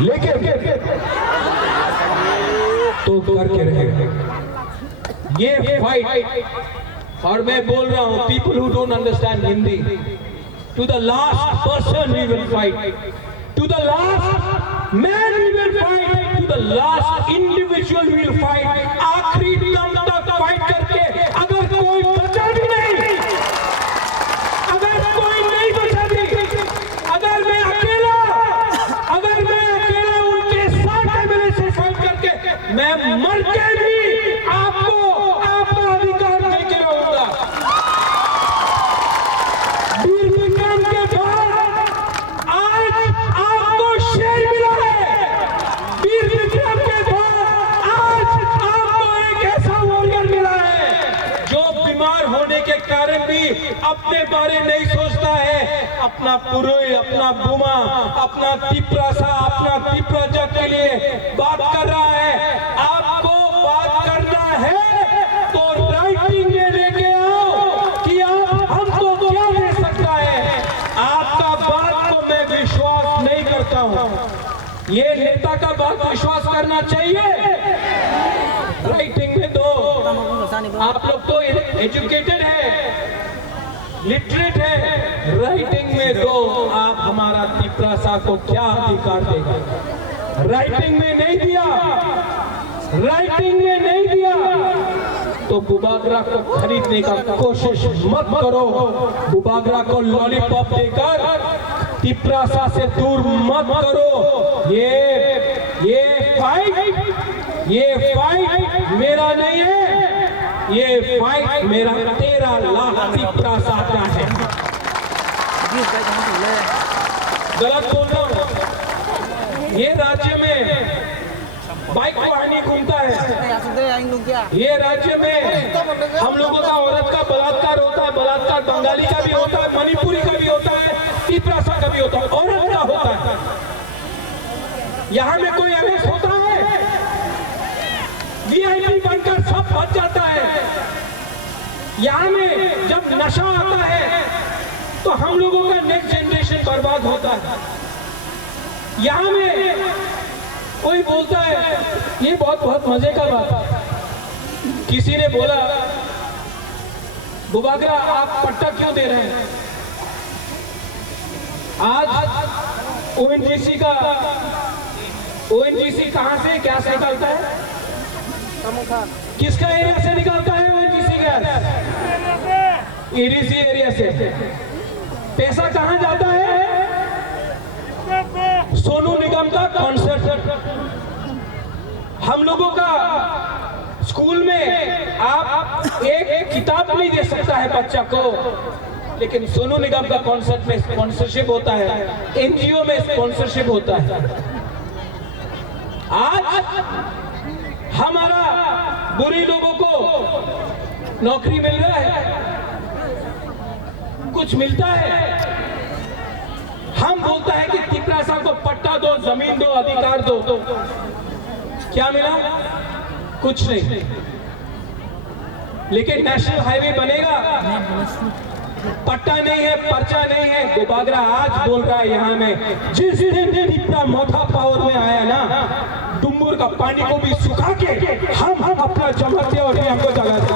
लेकिन तो करके रहे ये फाइट। और मैं बोल रहा हूं people who don't understand Hindi, to the last person we will fight, to the last man we will fight, to the last individual we will fight. आखिरी दम तक फाइट करके अगर कोई बचा भी नहीं, अगर कोई नहीं बचा भी, अगर मैं अकेला उनके साथ मेरे से फाइट करके मैं मर के भी आपको आपका अधिकार देके रहूंगा। वीर विक्रम के बाद आज आपको शेर मिला है। वीर विक्रम के बाद आज आपको एक ऐसा वॉरियर मिला है जो बीमार होने के कारण भी अपने बारे नहीं सोचता है, अपना पुरुष, अपना बुमा, अपना तिपरासा, अपना तिपरा जग के लिए बात कर रहा है। आपको बात करना है तो राइटिंग में लेके आओ कि आप हमको क्या दे सकता है। आपका बात को मैं विश्वास नहीं करता हूं, ये नेता का बात विश्वास करना चाहिए। राइटिंग में दो, आप लोग तो एजुकेटेड है, लिटरेट है, राइटिंग में दो। आप हमारा तिपरासा को क्या अधिकार देगा? राइटिंग में नहीं दिया, राइटिंग में नहीं दिया तो बुबागरा को खरीदने का कोशिश मत करो। बुबागरा को लॉलीपॉप देकर तिपरासा से दूर मत करो। ये फाइट मेरा नहीं है, ये फाइट मेरा 13 लाख तिपरासा का है। गलत बोल रहा हूं? ये राज्य में बाइक वाहनी घूमता है, ये राज्य में हम लोगों का औरत का बलात्कार होता है। बलात्कार बंगाली का भी होता है, मणिपुरी का भी होता है, तिपरासा का भी होता है, औरत का होता है। यहाँ में कोई अरेस्ट होता है, वीआईपी बनकर सब बच जाता है। यहाँ में जब नशा आता है तो हम लोगों का नेक्स्ट जनरेशन बर्बाद होता है। यहाँ में कोई बोलता है, ये बहुत मजे का बात, किसी ने बोला बुबागरा आप पट्टा क्यों दे रहे हैं? आज ओएनजीसी कहां से गैस निकालता है? किसका एरिया से निकालता है ओएनजीसी गैस? एडीसी एरिया से। पैसा कहां जाता है? सोनू निगम का कॉन्सर्ट। हम लोगों का स्कूल में आप एक किताब नहीं दे सकता है बच्चा को, लेकिन सोनू निगम का कॉन्सर्ट में स्पॉन्सरशिप होता है, एनजीओ में स्पॉन्सरशिप होता है। आज हमारा बुरी लोगों को नौकरी मिल रहा है, कुछ मिलता है। हम बोलता है कि तिपरासा को पट्टा दो, जमीन दो, अधिकार दो, क्या मिला? कुछ नहीं। लेकिन नेशनल हाईवे बनेगा, पट्टा नहीं है, पर्चा नहीं है। बुबागरा आज बोल रहा है यहाँ में, जिस दिन तिपरा मोथा पावर में आया ना, डुम्बुर का पानी को भी सुखा के हम अपना जमाते और हमको जगाते।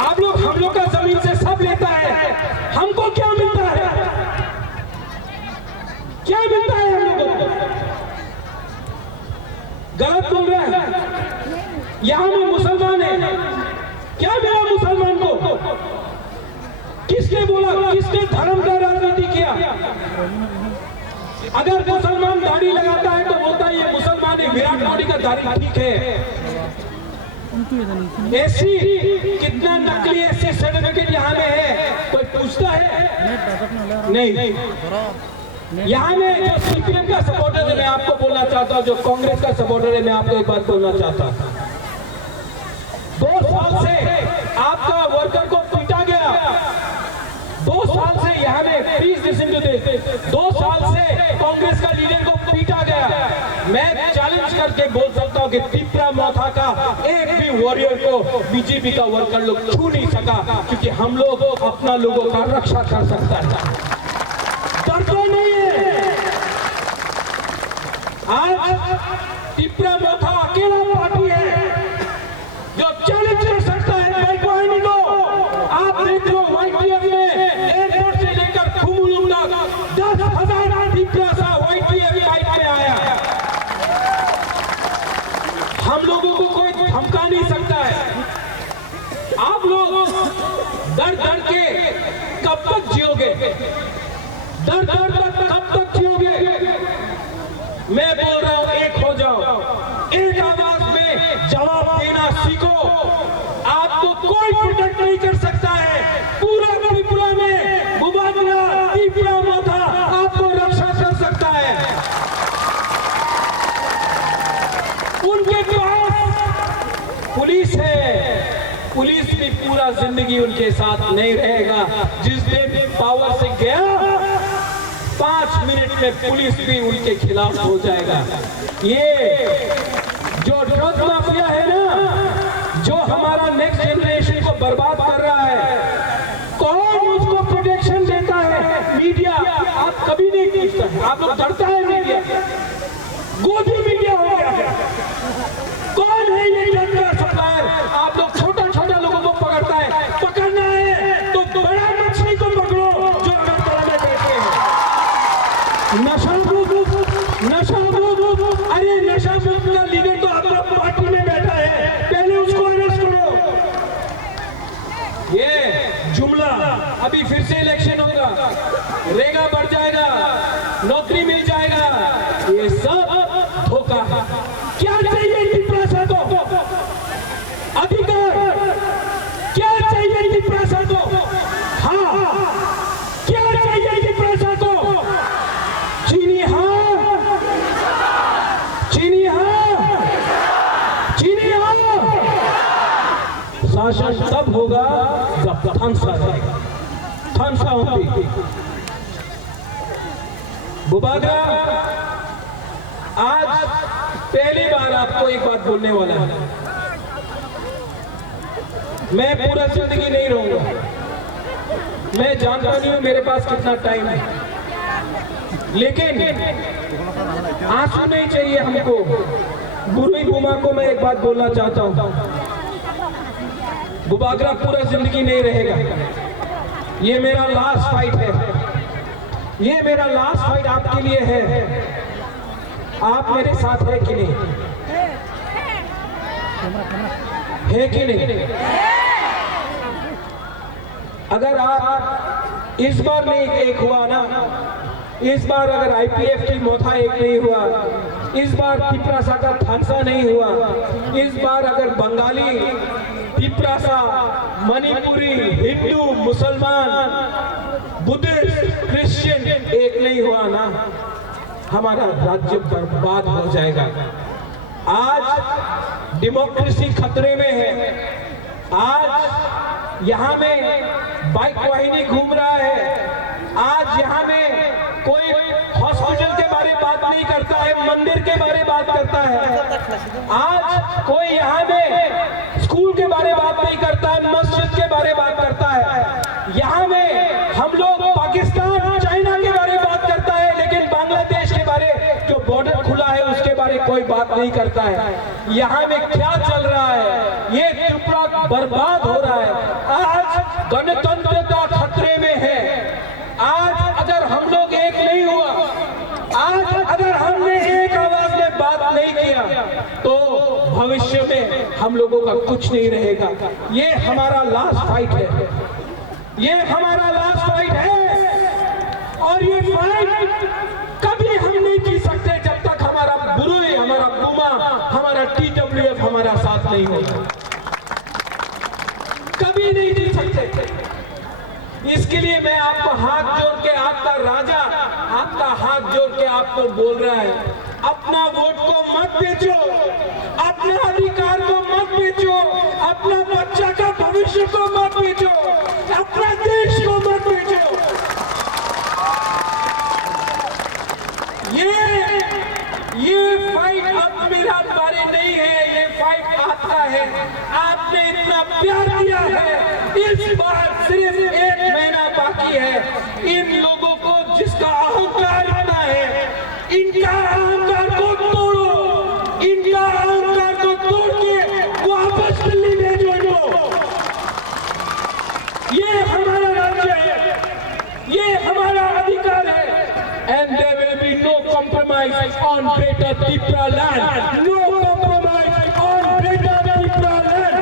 आप लोग हम लोग का जमीन से सब लेता है, हमको क्या मिलता है? क्या मिलता है हम लोगों को? गलत बोल रहे हैं। यहां में मुसलमान है, क्या मिला मुसलमान को? किसने बोला? किसने धर्म का राजनीति किया? अगर मुसलमान दाढ़ी लगाता है तो बोलता है ये मुसलमान है, विराट कोहली का दाढ़ी ठीक है। एससी कितना नकली एससी सर्टिफिकेट यहाँ में है, कोई पूछता है? नहीं। यहाँ में जो सीपीएम का सपोर्टर है, मैं आपको बोलना चाहता हूँ, जो कांग्रेस का सपोर्टर है, मैं आपको एक बात बोलना चाहता हूँ। 2 साल से आपका वर्कर को पीटा गया, 2 साल से यहाँ में प्लीज लिसन टू दिस, 2 साल से कांग्रेस का लीडर को पीटा गया। मैं चैलेंज करके बोल सकता हूँ कि तिपरा मोथा का एक भी वॉरियर को बीजेपी का वर्कर लोग छू नहीं सका, क्योंकि हम लोग अपना लोगों का रक्षा कर सकता है। डरते नहीं। आज टिपरा मोथा अकेला पार्टी है जो चैलेंज कर सकता है बाइक वाहिनी को। आप देख लो YTF में एयरपोर्ट से लेकर खुमुलुंग तक 10,000 टिपरा सा YTF बाइक पे आया। हम लोगों को कोई धमका नहीं सकता है। आप लोग डर डर के कब तक जियोगे? डर डर कर कब तक जियोगे? मैं बोल रहा हूं, एक हो जाओ, एक आवाज में जवाब देना सीखो। आपको कोई प्रोटेक्ट नहीं कर सकता है। पूरा त्रिपुरा में बुबागरा टिपरा मोथा आपको रक्षा कर सकता है। उनके पास पुलिस है, पुलिस भी पूरा जिंदगी उनके साथ नहीं रहेगा। जिस दिन पावर से गया 5 मिनट में पुलिस भी उनके खिलाफ हो जाएगा। ये जो ड्रग माफिया है ना, जो हमारा नेक्स्ट जनरेशन को बर्बाद कर रहा है, कौन उसको प्रोटेक्शन देता है? मीडिया। आप कभी नहीं पूछता है, आप लोग डरता है मीडिया। गोदी मीडिया हो गया है। कौन है ये ड्रग का सप्लायर? आप लोग छोटा छोटा लोगों को पकड़ता है। पकड़ना है तो बड़ा मछली को पकड़ो जो अगरतला में बैठे हैं। नशा मुक्त, अरे नशा मुक्त का लीडर तो अपना पार्टी में बैठा है, पहले उसको अरेस्ट करो। ये जुमला, अभी फिर से इलेक्शन होगा, रेगा बढ़ जाएगा, नौकरी मिल जाएगा, ये सब धोखा है। क्या चाहिए टिपरा को? अधिकार। क्या चाहिए टिपरा को? हाँ, क्या चाहिए टिपरा को? चीनी हाँ, चीनी हाँ, चीनी हाँ। शासन तब होगा जब थानसा रहेगा, थानसा होगी। बुबागरा आज पहली बार आपको एक बात बोलने वाला है। मैं पूरा जिंदगी नहीं रहूंगा, मैं जानता नहीं हूं मेरे पास कितना टाइम है, लेकिन आंसू नहीं चाहिए हमको। बुरी बुमा को मैं एक बात बोलना चाहता हूं, बुबागरा पूरा जिंदगी नहीं रहेगा। ये मेरा लास्ट फाइट है, ये मेरा लास्ट फाइट आपके लिए है। आप मेरे साथ है कि नहीं? है कि नहीं? अगर आप इस बार नहीं एक हुआ ना, इस बार अगर IPF की मोथा एक नहीं हुआ, इस बार टिपरासा का थानसा नहीं हुआ, इस बार अगर बंगाली, टिपरासा, मणिपुरी, हिंदू, मुसलमान, बुद्धिस्ट, क्रिश्चियन एक नहीं हुआ ना, हमारा राज्य बर्बाद हो जाएगा। आज डेमोक्रेसी खतरे में है। आज यहाँ में बाइक वाहिनी घूम रहा है। आज यहाँ में कोई हॉस्पिटल के बारे में बात नहीं करता है, मंदिर के बारे में बात करता है। आज कोई यहाँ में स्कूल के बारे में बात नहीं करता है, मस्जिद के बारे में बात करता है। यहाँ में हम लोग पाकिस्तान, चाइना के बारे में बात करता है, लेकिन बांग्लादेश के बारे जो बॉर्डर खुला है उसके बारे कोई बात नहीं करता है। यहाँ में क्या चल रहा है? ये त्रिपुरा बर्बाद हो रहा है। आज गणतंत्रता खतरे में है। आज अगर हम लोग एक नहीं हुआ, आज अगर हमने एक आवाज में बात नहीं किया, तो भविष्य में हम लोगों का कुछ नहीं रहेगा। ये हमारा लास्ट फाइट है, ये हमारा लास्ट फाइट है। और ये फाइट कभी हम नहीं जीत सकते जब तक हमारा बुरुई, हमारा बुमा, हमारा TWF हमारा साथ नहीं होगा। कभी नहीं जीत सकते। इसके लिए मैं आपको हाथ जोड़ के, आपका राजा आपका हाथ जोड़ के आपको बोल रहा है, अपना वोट को मत बेचो, अपना अधिकार को मत बेचो, अपना बच्चा का भविष्य को मत बेचो, अपना देश को मत बेचो। ये फाइट अब मेरा बारे नहीं है, ये फाइट आपका है। आपने इतना प्यार दिया है, इस बार सिर्फ 1 महीना बाकी है। इन लोगों को जिसका अहंकार इतना है, इनका अहंकार को ये हमारा राज्य है, ये हमारा अधिकार है। And there will be no compromise on Greater Tripura land. No compromise on Greater Tripura land.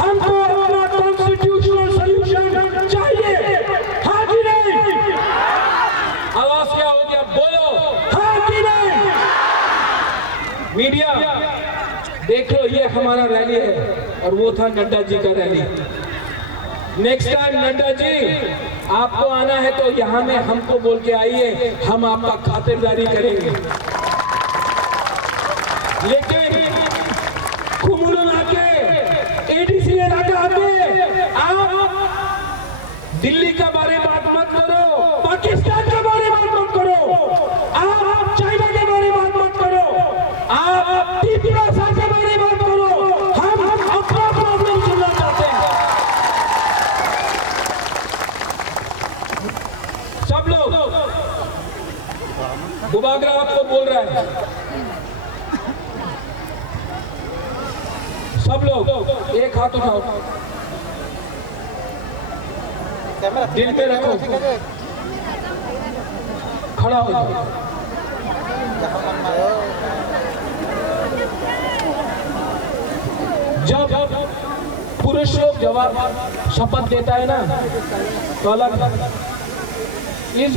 हमको अपना कॉन्स्टिट्यूशनल सॉल्यूशन चाहिए, हाँ कि नहीं? आवाज क्या हो गया, बोलो हाँ कि नहीं? मीडिया देख लो, ये हमारा रैली है और वो था नड्डा जी का rally. Next time Nadda ji आपको आना है तो यहाँ में हमको बोल के आइए, हम आपका खातिरदारी करेंगे। लेकिन कुमुलुन आके, एडीसी इलाका आके आप दिल्ली का बारे में बात मत करो, पाकिस्तान के बारे में बात मत करो, आप चाइना के बारे में बात मत करो, आप त्रिपुरा के बारे में बात करो। हम अपना प्रॉब्लम सुनना चाहते हैं। सब लोग, दुबागरा आपको बोल रहा है, सब लोग एक हाथ उठाओ, दिल पे रखो, खड़ा हो जाओ। जब पुरुष लोग जवाब शपथ देता है ना तो अलग, इस